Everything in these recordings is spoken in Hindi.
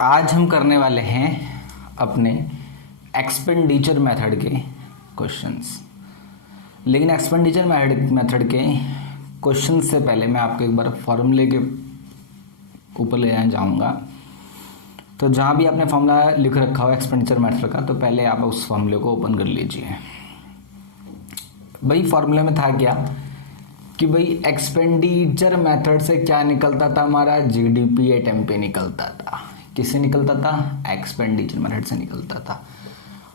आज हम करने वाले हैं अपने एक्सपेंडिचर मेथड के क्वेश्चंस। लेकिन एक्सपेंडिचर मेथड के क्वेश्चन से पहले मैं आपको एक बार फॉर्मूले के ऊपर ले जाना चाहूँगा। तो जहाँ भी आपने फॉर्मूला लिख रखा हो एक्सपेंडिचर मेथड का, तो पहले आप उस फॉर्मूले को ओपन कर लीजिए। भाई फॉर्मूले में था क्या कि भाई एक्सपेंडिचर मेथड से क्या निकलता था, हमारा जीडीपी एट एमपी निकलता था। किससे निकलता था? एक्सपेंडिचर मेथड से निकलता था।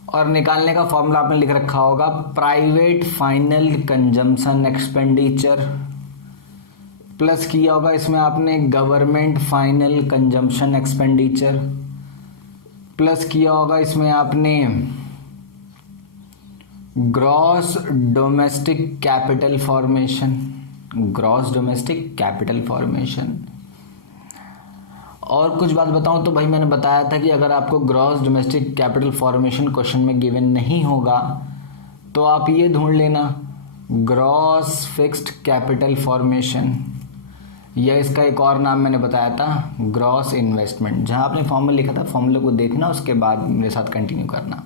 और निकालने का फॉर्मूला आपने लिख रखा होगा, private final consumption expenditure plus किया होगा इसमें आपने government final consumption expenditure plus किया होगा इसमें आपने gross domestic capital formation. Gross domestic capital formation. और कुछ बात बताऊं तो भाई मैंने बताया था कि अगर आपको gross domestic capital formation question में गिवन नहीं होगा तो आप ये ढूंढ लेना ग्रॉस फिक्स्ड कैपिटल फॉर्मेशन, या इसका एक और नाम मैंने बताया था ग्रॉस इन्वेस्टमेंट। जहां आपने फॉर्मूला लिखा था फॉर्मूले को देखना, उसके बाद मेरे साथ कंटिन्यू करना।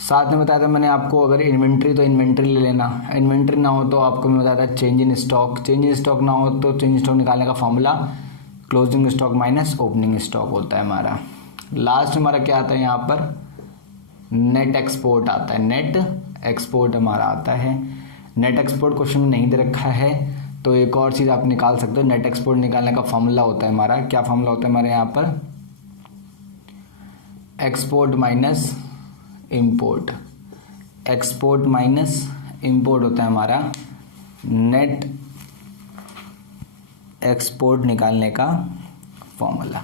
साथ में बताया था मैंने आपको अगर इन्वेंट्री तो इन्वेंट्री ले लेना, इन्वेंट्री ना हो तो आपको मैं बताया था change in stock, change in stock ना हो तो चेंज इन स्टॉक निकालने का formula closing stock minus opening stock होता है हमारा। लास्ट हमारा क्या आता है यहाँ पर? नेट एक्सपोर्ट आता है। नेट एक्सपोर्ट हमारा आता है। नेट एक्सपोर्ट क्वेश्चन में नहीं दे रखा है तो एक और चीज़ आप निकाल सकते हो। नेट एक्सपोर्ट निकालने का फॉर्मूला होता है हमारा, क्या फॉर्मूला होता है हमारे यहाँ पर? Export minus import. Export minus import होता है हमारा नेट एक्सपोर्ट निकालने का फॉर्मूला।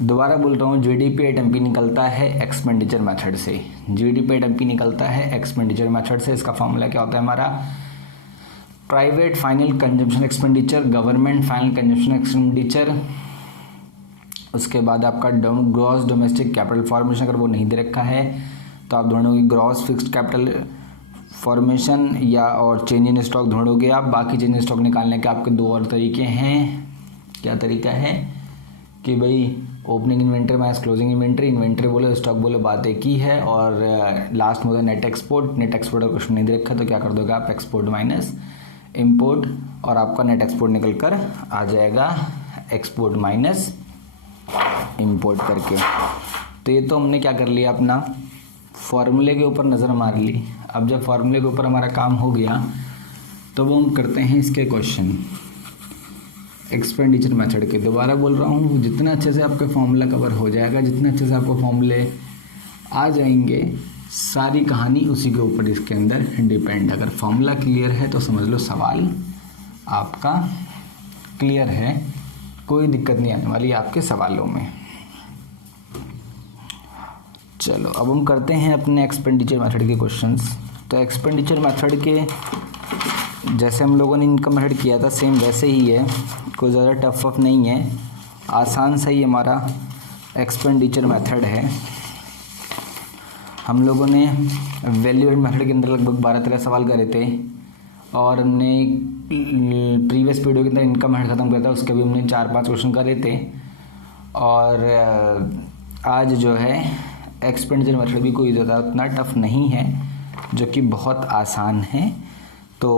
दोबारा बोल रहा हूँ, जीडीपी एट एमपी निकलता है एक्सपेंडिचर मेथड से। जीडीपी एट एमपी निकलता है एक्सपेंडिचर मेथड से। इसका फॉर्मूला क्या होता है हमारा? Private final consumption expenditure, government final consumption expenditure, उसके बाद आपका ग्रॉस डोमेस्टिक कैपिटल फॉर्मेशन। अगर वो नहीं दे रखा है तो आप ढूंढोगे ग्रॉस फिक्स्ड कैपिटल फॉर्मेशन या और चेंज इन स्टॉक ढूंढोगे आप। बाकी चेंज इन स्टॉक निकालने के आपके दो और तरीके हैं। क्या तरीका है कि भाई opening inventory minus closing inventory, inventory बोले स्टॉक बोले बात एक ही है। और लास्ट में होता है नेट एक्सपोर्ट। नेट एक्सपोर्ट का क्वेश्चन नहीं दे रखा तो क्या कर दोगे आप? एक्सपोर्ट माइनस इंपोर्ट, और आपका नेट एक्सपोर्ट निकल कर आ जाएगा एक्सपोर्ट माइनस इंपोर्ट करके। तो ये तो हमने क्या कर लिया, अपना फॉर्मूले के ऊपर नज़र मार ली। अब जब फॉर्मूले के ऊपर हमारा काम हो गया तो वो हम करते हैं इसके क्वेश्चन एक्सपेंडिचर मेथड के। दोबारा बोल रहा हूँ, जितना अच्छे से आपका फॉर्मूला कवर हो जाएगा, जितने अच्छे से आपको फॉर्मूले आ जाएंगे, सारी कहानी उसी के ऊपर इसके अंदर डिपेंड। अगर फॉर्मूला क्लियर है तो समझ लो सवाल आपका क्लियर है, कोई दिक्कत नहीं आने वाली आपके सवालों में। चलो अब हम करते हैं अपने एक्सपेंडिचर मेथड के क्वेश्चंस। तो एक्सपेंडिचर मेथड के जैसे हम लोगों ने इनकम मेथड किया था सेम वैसे ही है, कोई ज़्यादा टफ नहीं है, आसान सा ही हमारा एक्सपेंडिचर मेथड है। हम लोगों ने वैल्यू एड मेथड के अंदर लगभग 12-13 सवाल करे थे, और हमने प्रीवियस वीडियो के अंदर इनकम मेथड ख़त्म किया था, उसके भी हमने 4-5 क्वेश्चन करे थे। और आज जो है एक्सपेंडिचर मेथड भी कोई ज़्यादा उतना टफ नहीं है, जो कि बहुत आसान है। तो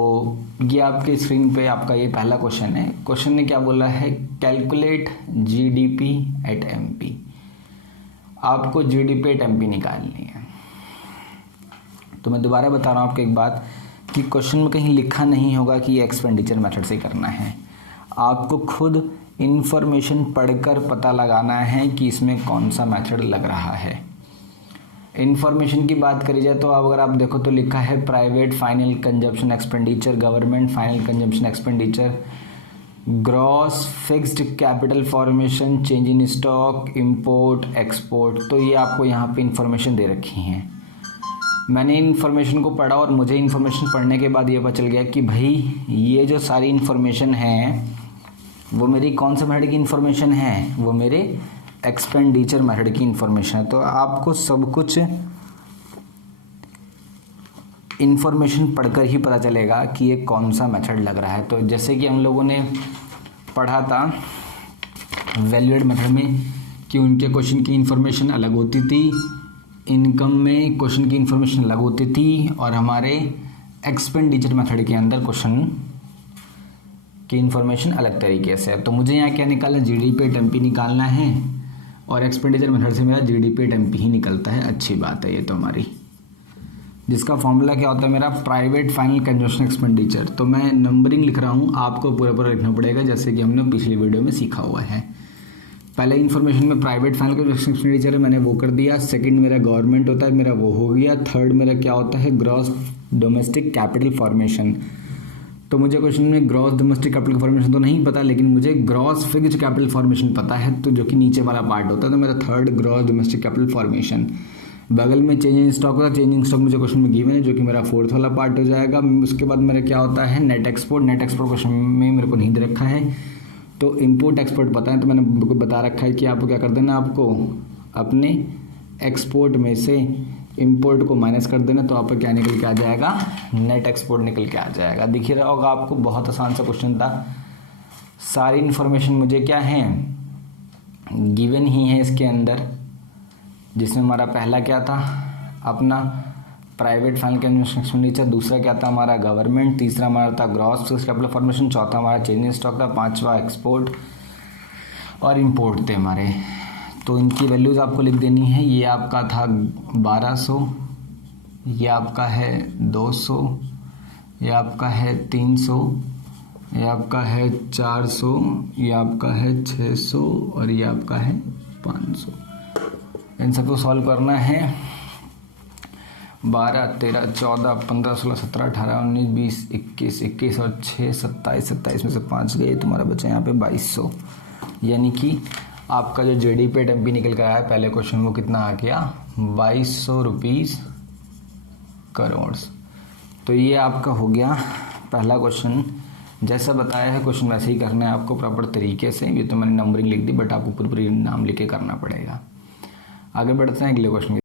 ये आपके स्क्रीन पे आपका ये पहला क्वेश्चन है। क्वेश्चन ने क्या बोला है? Calculate GDP at MP. आपको जीडीपी एट एमपी निकालनी है। तो मैं दोबारा बता रहा हूँ आपको एक बात कि क्वेश्चन में कहीं लिखा नहीं होगा कि ये एक्सपेंडिचर मेथड से करना है। आपको खुद इन्फॉर्मेशन पढ़कर पता लगाना है कि इसमें कौन सा मेथड लग रहा है। इन्फॉर्मेशन की बात करी जाए तो अगर आप देखो तो लिखा है private final consumption expenditure, government final consumption expenditure, gross fixed capital formation, change in stock, import, export. तो ये आपको यहाँ पे इन्फॉर्मेशन दे रखी हैं। मैंने इन्फॉर्मेशन को पढ़ा और मुझे इन्फॉर्मेशन पढ़ने के बाद ये पता चल गया कि भाई ये जो सारी इन्फॉर्मेशन है वो मेरी कौन सा मेथड की इन्फॉर्मेशन है? वो मेरे एक्सपेंडिचर मेथड की इन्फॉर्मेशन है। तो आपको सब कुछ इन्फॉर्मेशन पढ़कर ही पता चलेगा कि ये कौन सा मेथड लग रहा है। तो जैसे कि हम लोगों ने पढ़ा था वैल्यूएड मेथड में कि उनके क्वेश्चन की इन्फॉर्मेशन अलग होती थी, इनकम में क्वेश्चन की इन्फॉर्मेशन अलग होती थी, और हमारे एक्सपेंडिचर मेथड के अंदर क्वेश्चन की इन्फॉर्मेशन अलग तरीके से है। तो मुझे यहाँ क्या निकालना है, जीडीपी एट एमपी निकालना है, और एक्सपेंडिचर मेथड से मेरा जीडीपी एट एमपी ही निकलता है। अच्छी बात है ये तो हमारी, जिसका फॉर्मूला क्या होता है मेरा, प्राइवेट फाइनल कंजम्पशन एक्सपेंडिचर। तो मैं नंबरिंग लिख रहा हूँ, आपको पूरा पूरा लिखना पड़ेगा जैसे कि हमने पिछली वीडियो में सीखा हुआ है। पहले इन्फॉर्मेशन में प्राइवेट फाइनल कंजम्पशन एक्सपेंडिचर है, मैंने वो कर दिया। सेकंड मेरा गवर्नमेंट होता है, मेरा वो हो गया। थर्ड मेरा क्या होता है, ग्रॉस डोमेस्टिक कैपिटल फॉर्मेशन। तो मुझे क्वेश्चन में ग्रॉस डोमेस्टिक कैपिटल फॉर्मेशन तो नहीं पता, लेकिन मुझे ग्रॉस फिक्स्ड कैपिटल फॉर्मेशन पता है, तो जो कि नीचे वाला पार्ट होता है। तो मेरा third gross domestic capital formation. बगल में चेंजिंग स्टॉक होता है, चेंजिंग स्टॉक मुझे क्वेश्चन में गिवन है, जो कि मेरा फोर्थ वाला पार्ट हो जाएगा। उसके बाद मेरा क्या होता है, net export. Net export question में मेरे को नहीं दे रखा है, तो इम्पोर्ट एक्सपोर्ट पता है, तो मैंने बता रखा है कि आपको क्या कर देना, आपको अपने एक्सपोर्ट में से इंपोर्ट को माइनस कर देना, तो आपका क्या निकल के आ जाएगा, नेट एक्सपोर्ट निकल के आ जाएगा। दिख ही रहा होगा आपको, बहुत आसान सा क्वेश्चन था। सारी इन्फॉर्मेशन मुझे क्या है, गिवन ही है इसके अंदर, जिसमें हमारा पहला क्या था, अपना प्राइवेट फाइनल कंजम्पशन एक्सपेंडिचर, दूसरा क्या था हमारा गवर्नमेंट, तीसरा हमारा था ग्रॉस फिक्स्ड कैपिटल फॉर्मेशन, चौथा हमारा चेंजिंग स्टॉक था, पांचवा एक्सपोर्ट और इंपोर्ट थे हमारे। तो इनकी वैल्यूज़ आपको लिख देनी है। ये आपका था 1200, ये आपका है 200, ये आपका है 300, ये आपका है 400, ये आपका है 600 और ये आपका है 500। इन सबको सॉल्व करना है। 12, 13, 14, 15, 16, 17, 18, 19, 20, 21, 21 और 6, 27, 27 में से 5 गए, तुम्हारा बचा यहाँ पे 2200। यानी कि आपका जो जीडीपी एट एमपी निकल कर आया पहले क्वेश्चन, वो कितना आ गया, 2200 रुपीज़ करोड़। तो ये आपका हो गया पहला क्वेश्चन। जैसा बताया है क्वेश्चन वैसे ही करना है आपको प्रॉपर तरीके से। ये तो मैंने नंबरिंग लिख दी, बट आपको पूरी नाम लिख के करना पड़ेगा। आगे बढ़ते हैं अगले क्वेश्चन।